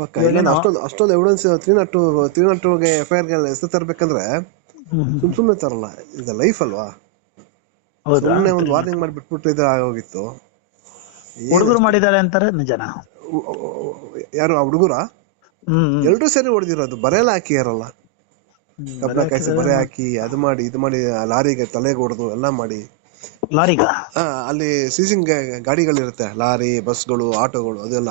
ಪಕ್ಕ. ಇಲ್ಲ ಅಷ್ಟೊಂದು ಅಷ್ಟೊಂದು evidence three not two three not ಟೂಗೆ F I ಹೆಸರು ತರಬೇಕಂದ್ರೆ ಸುಮ್ ಸುಮ್ಮನೆ ತರಲ್ಲ. ಇದು ಲೈಫ್ ಅಲ್ವಾ? ಸುಮ್ಮನೆ ಒಂದು ವಾರ್ನಿಂಗ್ ಮಾಡಿ ಬಿಟ್ಬಿಟ್ಟು ಇದು ಆಗೋಗಿತ್ತು. ಹುಡುಗರು ಮಾಡಿದ್ದಾರೆ ಅಂತಾರೆ ನಿಜನ? ಯಾರು ಆ ಹುಡುಗರ? ಎಲ್ಲರೂ ಎಲ್ರೂ ಸೇರಿ ಹೊಡೆದಿರೋದು. ಬರೆಯಲ್ಲ ಹಾಕಿ ಯಾರಲ್ಲ? ಕಬ್ಬಳ ಕಾಯಿಸಿ ಬರೆ ಹಾಕಿ ಅದು ಮಾಡಿ ಇದು ಮಾಡಿ ಲಾರಿಗೆ ತಲೆಗೆ ಹೊಡೆದು ಎಲ್ಲ ಮಾಡಿ. ಲಾರಿಗ? ಅಲ್ಲಿ ಸೀಸಿಂಗ್ ಗಾಡಿಗಳಿರುತ್ತೆ. ಲಾರಿ ಬಸ್ಗಳು ಆಟೋಗಳು ಅದೆಲ್ಲ.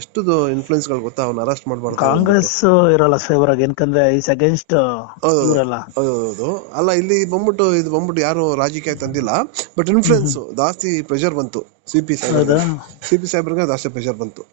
ಎಷ್ಟು ಇನ್ಫ್ಲುಯೆನ್ಸ್ಗಳು ಗೊತ್ತಾ? ಅವ್ನ ಅರೆಸ್ಟ್ ಮಾಡಬಾರ್ದು ಕಾಂಗ್ರೆಸ್ ಇರಲ್ಲ ಫೇವರ್ ಆಗಿ ಏನಕಂದ್ರೆ ಇಸ್ ಅಗೇನ್ಸ್ಟ್ ಇರಲ್ಲ ಇವರಲ್ಲ. ಹೌದು ಅಲ್ಲ ಇಲ್ಲಿ ಬಂದ್ಬಿಟ್ಟು ಇದು ಬಂದ್ಬಿಟ್ಟು ಯಾರು ರಾಜಕೀಯ ತಂದಿಲ್ಲ. ಬಟ್ ಇನ್ಫ್ಲುಯೆನ್ಸ್ ಜಾಸ್ತಿ ಪ್ರೆಷರ್ ಬಂತು. ಸಿಪಿ ಸಾಹೇಬ್ ಸಿಪಿ ಸಿ ಪಿ ಸಾಹೇಬ್ರಿಗೆ ಜಾಸ್ತಿ ಪ್ರೆಷರ್ ಬಂತು.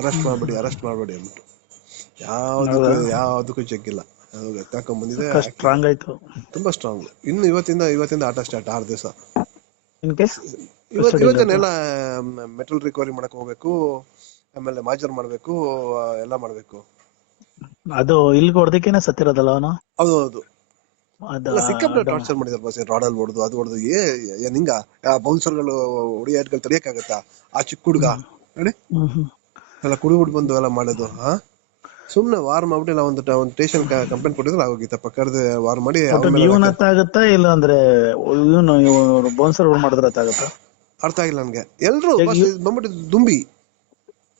ಅರೆಸ್ಟ್ ಮಾಡಬೇಡಿ ಅರೆಸ್ಟ್ ಮಾಡಬೇಡಿ ಅಂದ್ಬಿಟ್ಟು. ಯಾವ್ದಕ್ಕೂ ಯಾವ್ದಕ್ಕೂ ಜಗ್ಗಿಲ್ಲ ತಕೊಂಡ್ ಬಂದಿದೆ. ಸ್ಟ್ರಾಂಗ್ ಆಯ್ತು. ತುಂಬಾ ಸ್ಟ್ರಾಂಗ್ ಇನ್ನು ಇವತ್ತಿಂದ ಇವತ್ತಿಂದ ಆಟ ಸ್ಟಾರ್ಟ್ ಆರು ದಿವಸ. ಇನ್ ಕೇಸ್ ಇವತ್ತು ಇವತ್ತನ್ನೆಲ್ಲ ಮೆಟಲ್ ರಿಕವರಿ ಮಾಡಕ್ ಹೋಗ್ಬೇಕು. ಆಮೇಲೆ ಮಾಜರ್ ಮಾಡ್ಬೇಕು ಎಲ್ಲ ಮಾಡ್ಬೇಕು. ಅದು ಇಲ್ಲಿಗೆ ಹೊಡೆದಕ್ಕೇನೆ ಸತ್ತಿರೋದಲ್ಲ ಅವನು? ಹೌದು ಹೌದು. ಅದ ಎಲ್ಲ ಸಿಕ್ಕಾಪಟ್ಟೆ ಟಾರ್ಚರ್ ಮಾಡಿದಾರೆ ಬಸ್ ರಾಡಲ್ ಹೊಡೆದು ಅದು ಹೊಡೆದು ಏ ಏನ್ ಹಿಂಗ ಬೌನ್ಸರ್ಗಳು ಹೊಡಿಯಾಟ್ಗಳು ತಡಿಯಕ್ಕಾಗತ್ತಾ? ಆ ಚಿಕ್ಕ ಹುಡುಗ ನೋಡಿ. ಎಲ್ಲ ಕುಡಿ ಬಂದು ಎಲ್ಲ ಮಾಡೋದು ಹಾ? ಸುಮ್ನೆ ವಾರ್ ಮಾಡ್ಬಿಟ್ಟು ಇಲ್ಲ ಒಂದು ಒಂದು ಸ್ಟೇಷನ್ ಕಂಪ್ಲೇಂಟ್ ಕೊಟ್ಟಿದ್ರೆ ಆಗೋಗಿತ್ತ ಪಕ್ಕದ ವಾರ್ ಮಾಡಿ ಇವನ್ ಹತ್ತಾಗತ್ತಾ ಇಲ್ಲ ಅಂದ್ರೆ ಇವನು ಬೌನ್ಸರ್ ಮಾಡಿದ್ರೆ ಹತ್ತಾಗತ್ತಾ ಅರ್ಥ ಆಗಿಲ್ಲ ನನ್ಗೆ. ಎಲ್ರು ಬಂದ್ಬಿಟ್ಟು ದುಂಬಿ.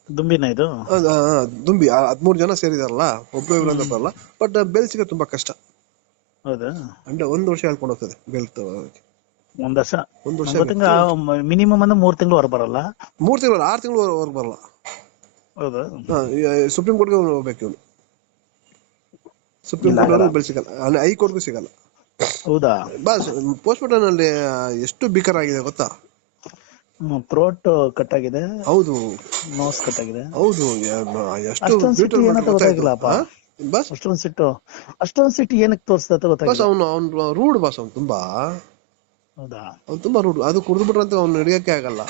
ದುಂಬಿನ ಇದು? ದುಂಬಿ ಹದ್ಮೂರ್ ಜನ ಸೇರಿದಾರಲ್ಲ ಒಬ್ರು ಇಬ್ರು ಅಂತ ಬರಲ್ಲ ಬಟ್ ಬೇಲ್ ಸಿಗೋದು ತುಂಬಾ ಕಷ್ಟ. ಹೌದಾ? ಅಂದ್ರೆ ಒಂದು ವರ್ಷ ಹೇಳ್ಕೊಂಡು ಹೋಗ್ತದೆ ಬೇಲ್. ಒಂದ್ ವರ್ಷ? ಒಂದ್ ವರ್ಷ ಮಿನಿಮಮ್ ಅಂದ್ರೆ ಮೂರ್ ತಿಂಗಳು ಹೊರ ಬರಲ್ಲ? ಮೂರ್ ತಿಂಗಳು ಆರು ತಿಂಗಳು ಹೊರ ಬರಲ್ಲ. ಹೌದಾ? ಸುಪ್ರೀಂ ಕೋರ್ಟ್ಗೆ ಹೋಗ್ಬೇಕು ಇವನು. ಸುಪ್ರೀಂ ಕೋರ್ಟ್ ಬೆಲ್ ಸಿಗಲ್ಲ ಅಲ್ಲಿ ಹೈಕೋರ್ಟ್ಗೂ ಸಿಗಲ್ಲ. ಹೌದಾ? ಬಸ್ ಪೋಸ್ಟ್ ಮಾರ್ಟಮ್ ಅಲ್ಲಿ ಎಷ್ಟು ಬಿಕರ್ ಆಗಿದೆ ಗೊತ್ತಾ? ಥ್ರೋಟ್ ಕಟ್ ಆಗಿದೆ. ಹೌದು. ನೋಸ್ ಕಟ್ ಆಗಿದೆ. ಹೌದು ಅಷ್ಟೊಂದು ಸಿಟ್ಟು ಏನಂತ ಗೊತ್ತಾಗಿಲ್ಲಪ್ಪ. ಬಸ್? ಅಷ್ಟೊಂದ್ ಸಿಟ್ಟು. ಅಷ್ಟೊಂದು ಸಿಟ್ಟು ಏನಕ್ಕೆ ತೋರಿಸ್ತಾ ಬಸ್ ಗೊತ್ತಾಗಿಲ್ಲ. ಅವನು ಅವ್ನು ರೂಡ್ ಬಸ್ ಅವ್ನು ತುಂಬಾ. ಹೌದಾ? ಅವ್ನು ತುಂಬಾ ರೂಡ್ ಅದು ಕುಡಿದು ಬಿಟ್ರಂತ ಅವ್ನು ಹಿಡಿಯಕ್ಕೆ ಆಗಲ್ಲ.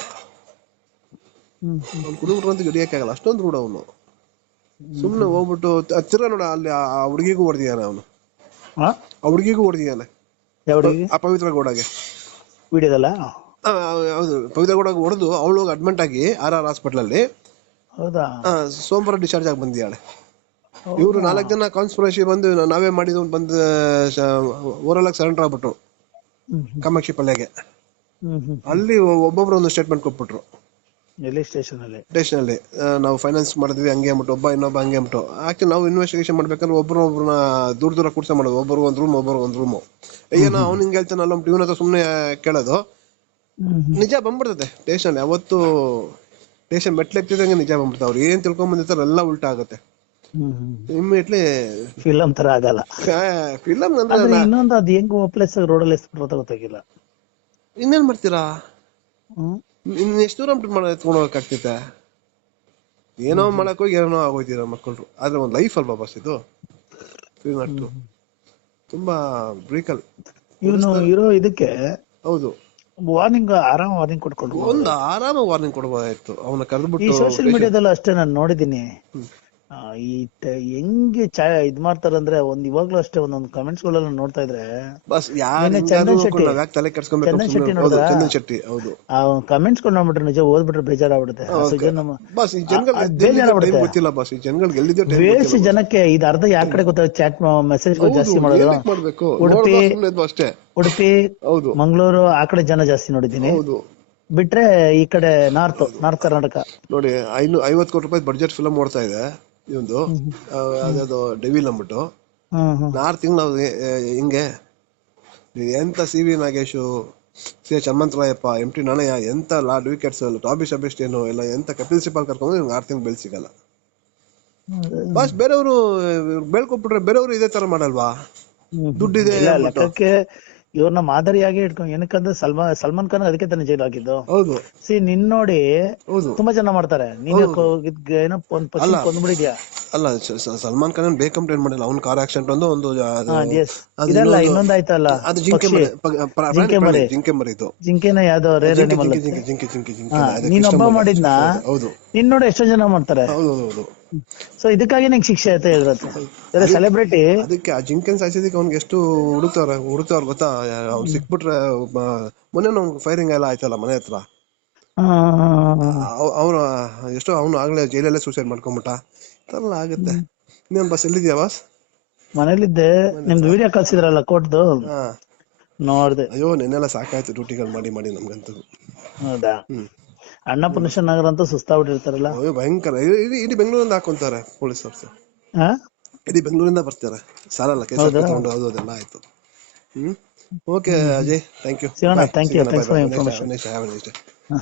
ಅವ್ನು ಕುಡಿದು ಬಿಟ್ರಂತ ಹಿಡಿಯಕ್ಕೆ ಆಗಲ್ಲ. ಅಷ್ಟೊಂದು ರೂಡ್ ಅವನು. ಸುಮ್ಮನೆ ಹೋಗ್ಬಿಟ್ಟು ಹತ್ತಿರ ನೋಡ ಅಲ್ಲಿ ಆ ಹುಡುಗಿಗೂ ಹೊಡೆದಿದ್ದಾನೆ ಅವನು. ಆ? ಹುಡುಗಿಗೂ ಹೊಡೆದಿದ್ದಾನೆ. ಯಾವ ಹುಡುಗಿ? ಆ ಪವಿತ್ರ ಗೌಡಗೆ. ವಿಡಿಯೋದಲ್ಲ? ಹೌದು. ಪವಿತ್ರ ಕೂಡ ಹೊಡೆದು ಅವಳು ಹೋಗಿ ಅಡ್ಮಿಂಟ್ ಆಗಿ ಆರ್ ಆರ್ ಹಾಸ್ಪಿಟಲ್ ಅಲ್ಲಿ ಹೌದಾ? ಸೋಮವಾರ ಡಿಸ್ಚಾರ್ಜ್ ಆಗಿ ಬಂದಿದ್ದಾಳೆ. ಇವರು ನಾಲ್ಕು ಜನ ಕಾನ್ಸ್ಪಿರಸಿ ಬಂದು ನಾವೇ ಮಾಡಿದ್ ಬಂದು ಓರಲ್ ಆಗಿ ಸರೆಂಡರ್ ಆಗ್ಬಿಟ್ರು. ಕಾಮಾಕ್ಷಿ ಪಲ್ಯಗೆ. ಅಲ್ಲಿ ಒಬ್ಬೊಬ್ರು ಒಂದು ಸ್ಟೇಟ್ಮೆಂಟ್ ಕೊಟ್ಬಿಟ್ರು. ಎಲ್ಲಿ ಸ್ಟೇಷನ್ ಅಲ್ಲಿ? ಸ್ಟೇಷನ್ ಅಲ್ಲಿ. ನಾವು ಫೈನಾನ್ಸ್ ಮಾಡಿದ್ವಿ ಹಂಗೆ ಅಂದ್ಬಿಟ್ಟು ಒಬ್ಬ ಇನ್ನೊಬ್ಬ ಹಂಗೆ ಅಂದ್ಬಿಟ್ಟು. ಆಕ್ಚುಲಿ ನಾವು ಇನ್ವೆಸ್ಟಿಗೇಷನ್ ಮಾಡ್ಬೇಕಂದ್ರೆ ಒಬ್ಬರು ಒಬ್ರನ್ನ ದೂರ ದೂರ ಕೂಡ್ಸ ಮಾಡೋದು. ಒಬ್ಬರು ಒಂದ್ ರೂಮ್ ಒಬ್ಬರು ಒಂದ್ ರೂಮು ಏನೋ ಅವ್ನು ಹಿಂಗೆ ಹೇಳ್ತಾನಲ್ಲ ಟಿವಿನ ಹತ್ರ ಸುಮ್ಮನೆ ಕೇಳೋದು. ನಿಜ ಬಂದ್ಬಿಡ್ತದೆ. ಟೇಷನ್ ಯಾವತ್ತು ಸ್ಟೇಷನ್ ಮೆಟ್ಲೆಕ್ತಿದಂಗೆ ನಿಜ ಬಂದ್ಬಿಡ್ತಾವೆ ಅವ್ರು ಏನ್ ತಿಳ್ಕೊಂಡ್ ಬಂದಿರ್ತಾರೆ ಎಲ್ಲ ಉಲ್ಟಾ ಆಗುತ್ತೆ. ಇಮ್ಮಿಡಿಯೇಟ್ಲಿ ಫಿಲಂ ತರ ಆಗಲ್ಲ. ಫಿಲಂ ಅಂದ್ರೆ ಇನ್ನೊಂದು ಅದು ಹೆಂಗ್ ಪ್ಲೇಸ್ ರೋಡ್ ಅಲ್ಲಿ ಅಂತ ಗೊತ್ತಾಗಿಲ್ಲ. ಇನ್ನೇನ್ ಮಾಡ್ತೀರಾ? ಇನ್ನ ಇನ್ ಎಷ್ಟು ದೂರ ಮಾಡ ಎತ್ಕೊಂಡು ಹೋಗಕ್ಕಾಗ್ತೈತೆ ಏನೋ ಮಾಡಕ್ ಹೋಗಿ ಏನೋ ಆಗೋಯ್ತೀರ ಮಕ್ಕಳು ಆದ್ರೆ ಒಂದ್ ಲೈಫ್ ಅಲ್ವಾ ಬಸ್ ಇದು. ತುಂಬಾ ಬ್ರೀಕಲ್ ಇವನು ಇರೋ ಇದಕ್ಕೆ ಹೌದು. ವಾರ್ನಿಂಗ್ ಆರಾಮ ವಾರ್ನಿಂಗ್ ಕೊಟ್ಕೊಂಡು ಒಂದ್ ಆರಾಮ ವಾರ್ನಿಂಗ್ ಕೊಡ್ಬೋದಾಯ್ತು ಅವನ ಈ ಕರೆದ್ಬಿಟ್ಟು ಸೋಶಿಯಲ್ ಮೀಡಿಯಾದಲ್ಲಿ ಅಷ್ಟೇ ನಾನು ನೋಡಿದೀನಿ ಆ, ಈ ಹೆಂಗೆ ಚಾ ಇದ್ ಮಾಡ್ತಾರಂದ್ರೆ ಒಂದ್ ಇವಾಗ್ಲೂ ಅಷ್ಟೇ ಒಂದೊಂದು ಕಮೆಂಟ್ಸ್ ಗಳೆಲ್ಲ ನೋಡ್ತಾ ಇದ್ರೆ ಬಸ್ ಯಾರು ಚಂದನ್ ಶೆಟ್ಟಿ. ಚಂದನ್ ಶೆಟ್ಟಿ ಹೌದು ಚಂದನ್ ಶೆಟ್ಟಿ ಹೌದು. ಆ ಕಮೆಂಟ್ಸ್ಗಳು ನೋಡ್ಬಿಟ್ರೆ ನಿಜ ಓದ್ಬಿಟ್ರೆ ಬೇಜಾರಾಗ್ಬಿಡುತ್ತೆ. ಬೇಜಾರಾಗ್ಬಿಡುತ್ತೆ. ಗೊತ್ತಿಲ್ಲ ಬಸ್ ಈ ಜನಗಳಿಗೆ ಎಲ್ಲಿದೆ ಟೈಮ್ ಬೇಸಿ ಜನಕ್ಕೆ ಇದ್ ಅರ್ಧ ಯಾವ ಕಡೆ ಗೊತ್ತಾಗ ಚಾಟ್ ಮೆಸೇಜ್ ಜಾಸ್ತಿ ಮಾಡೋದು. ಉಡುಪಿ- ಉಡುಪಿ ಮಂಗಳೂರು ಆ ಕಡೆ ಜನ ಜಾಸ್ತಿ ನೋಡಿದೀನಿ ಬಿಟ್ರೆ ಈ ಕಡೆ ನಾರ್ತ್ ನಾರ್ತ್ ಕರ್ನಾಟಕ. ನೋಡಿ ಐವತ್ ಕೋಟಿ ರೂಪಾಯಿ ಬಜೆಟ್ ಫಿಲಂ ಓಡ್ತಾ ಇದೆ. ಇವಂದು. ಅದ್ಯಾವ್ದು ಡೆವಿಲ್ ಅಂದ್ಬಿಟ್ಟು. ಆರು ತಿಂಗಳು ಹಿಂಗೆ. ಎಂತ C V Nagesh C H Hanumantharayappa M T Nanaiah ಎಂತ ಲಾಡ್ ವಿಕೆಟ್ಸ್ ಟಾಬಿ ಸಬೆಸ್ಟೇನು ಎಲ್ಲ ಎಂತ ಕಪಿಲ್ ಸಿಪಾಲ್ ಕರ್ಕೊಂಡು ನಿಮ್ಗೆ ಆರು ತಿಂಗಳು ಬೆಲ್ ಸಿಗಲ್ಲ. ಬಸ್ ಬೇರೆಯವರು ಬೆಳ್ಕೊಟ್ಬಿಟ್ರೆ ಬೇರೆಯವರು ಇದೇ ತರ ಮಾಡಲ್ವಾ. ದುಡ್ಡಿದೆ ಇವ್ರನ್ನ ಮಾದರಿಯಾಗಿ ಇಟ್ಕೊಂಡು ಏನಕ್ಕಂದ್ರೆ ಸಲ್ಮಾನ್ ಸಲ್ಮಾನ್ ಖಾನ್ ಅದಕ್ಕೆ ತಾನೇ ಜೈಲ್ ಹಾಕಿದ್ದು. ಹೌದು. ಸಿ ನಿನ್ ನೋಡಿ ಹೌದು. ತುಂಬಾ ಜನ ಮಾಡ್ತಾರೆ. ನೀನು ಏನೋ ಒಂದ್ ಪರ್ಸನ್ ಕೊಂದ್ಬಿಡಿದ್ಯಾ ಅಲ್ಲ ಸಲ್ಮಾನ್ ಖಾನ್ ಬೇಗ ಕಂಪ್ಲೇಂಟ್ ಮಾಡಿಲ್ಲ. ಅವ್ನ ಕಾರ್ ಆಕ್ಸಿಡೆಂಟ್ ಒಂದು ಒಂದು ಅದು- ಎಸ್ ಅದು ಇದಲ್ಲ ಇನ್ನೊಂದು- ಇನ್ನೊಂದಾಯ್ತಲ್ಲ ಅದು ಜಿಂಕೆ ಪಕ್ಷಿ. ಮರಿ ಪ- ಪ- ಜಿಂಕೆ ಪ್ರಾಣಿ, ಮರಿ. ಜಿಂಕೆ ಮರಿ ಇದು. ಜಿಂಕೆನ ಯಾವ್ದೋ ರೇರ್ ಜಿಂಕೆ ಅನಿಮಲ್ ಜಿಂಕೆ ಜಿಂಕೆ ಜಿಂಕೆ ಜಿಂಕೆ ಹಾ, ಅದಕ್ಕೆ ಇಷ್ಟ. ಮಾಡಿದ್ನ? ಹೌದು ನಿನ್ ನೋಡಿ ಎಷ್ಟೋ ಜನ ಮಾಡ್ತಾರೆ. ಹೌದು ಹೌದು ಹೌದು. ಸೊ ಇದಕ್ಕಾಗಿ ನಂಗೆ ಶಿಕ್ಷೆ ಆಯ್ತಾ ಹೇಳಿರತ್ತೆ ಸೆಲೆಬ್ರಿಟಿ ಅದಕ್ಕೆ ಆ ಜಿಂಕೆನ್ ಸಾಯಿಸಿದಕ್ಕೆ ಅವ್ನಿಗೆ ಎಷ್ಟು ಹುಡುಕ್ತಾವ್ರೆ ಹುಡುಕ್ತಾವ್ರ ಗೊತ್ತಾ? ಅವ್ನು ಸಿಕ್ಬಿಟ್ರೆ ಮೊನ್ನೆ ಅವ್ನು ಫೈರಿಂಗ್ ಎಲ್ಲ ಆಯ್ತಲ್ಲ ಮನೆ ಹತ್ರ. ಅವನು ಎಷ್ಟೋ ಅವನು ಆಗ್ಲೇ ಜೈಲಲ್ಲೇ ಸೂಸೈಡ್ ಮಾಡ್ಕೊಂಬಿಟ್ಟ. ತರಲ್ಲ ಆಗುತ್ತೆ. ಇನ್ನೇನ್ ಬಸ್ ಎಲ್ಲಿದ್ಯಾ ಬಾಸ್ ಮನೇಲಿದ್ದೆ. ನಿಮ್ದು ವಿಡಿಯೋ ಕಳ್ಸಿದ್ರಲ್ಲ ಕೋಟ್ದು ನೋಡ್ದೆ. ಅಯ್ಯೋ ನೆನ್ನೆಲ್ಲ ಸಾಕಾಯ್ತು ಡ್ಯೂಟಿಗಳು ಮಾಡಿ ಮಾಡಿ ನಮ್ಗಂತೂ. ಹೌದಾ? ಅಣ್ಣ ಅನ್ನಪೂರ್ಣೇಶ್ವರ ನಗರ ಸುಸ್ತಾ ಬಿಟ್ಟಿರ್ತಾರಲ್ಲ ಅಯ್ಯೋ ಭಯಂಕರ. ಇಡೀ ಬೆಂಗಳೂರಿಂದ ಹಾಕೊಂತಾರೆ ಪೊಲೀಸ್ ಹಾ ಇಡೀ ಬೆಂಗಳೂರಿಂದ ಬರ್ತಾರೆ. ಸಾಲಲ್ಲ ಕೆಲಸ ತಗೊಂಡು ಅದು ಅದೆಲ್ಲ ಆಯ್ತು. ಹ್ಮ್. Okay Ajay thank you thank you thanks for for the information. Ganesha ಹಾ.